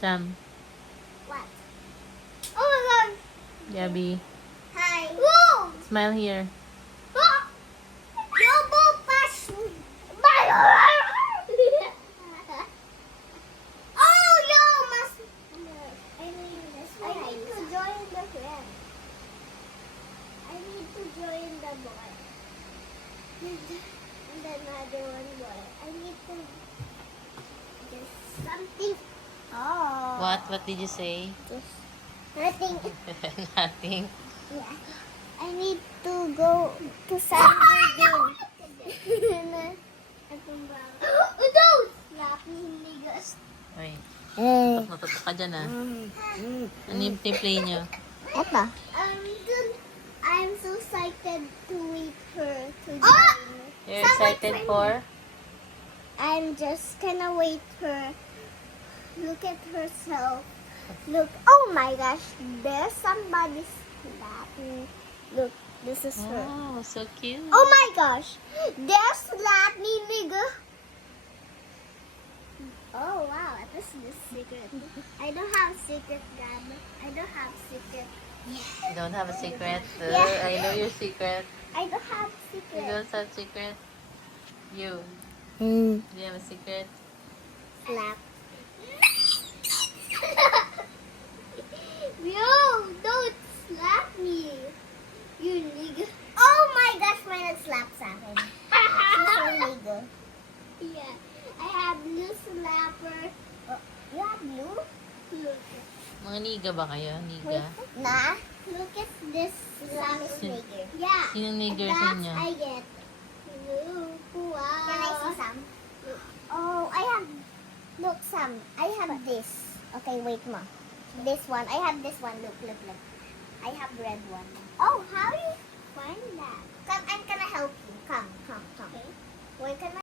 Sam, What? Oh my god! Gabby, Hi. Whoa! smile here. You both pass me. Oh, you must. I need to join the friend. I need to join the boy. And another one boy. I need to. There's something. Oh. What did you say? Nothing. Nothing. Yeah. I need to go to sunbathing. Those! Laughing niggas. Wait, Eh. natutok ka dyan ah. Ano yung play nyo? Eto. I'm so excited to wait her to join. You're excited for? I'm just gonna wait her. Look at herself. Look. Oh my gosh. There's somebody's laughing. Look. This is her. Oh, so cute. Oh my gosh. There's laughing nigga. Oh wow. This is the secret. I don't have secret, Gab. I don't have secret. You don't have a secret? Yeah. I know your secret. I don't have You secret. don't have secret? You. Hmm. Do you have a secret? Slap. Yo, don't slap me. You nigga. Oh my gosh, may nag-slap sa akin. She's a nigga. Yeah. I have blue slapper. Oh, you have blue? Look. Mga niga ba kayo? Niga? Na? Look at this slap nigger. Yeah. Sinong nigger sa That's inyo? I get. Wow. Can I see some? Oh, I have. Look, Sam. I have this. Okay, wait, ma. This one. I have this one. Look. I have red one. Oh, how do you find that? Come, I'm gonna help you. Come. Okay. Where can I?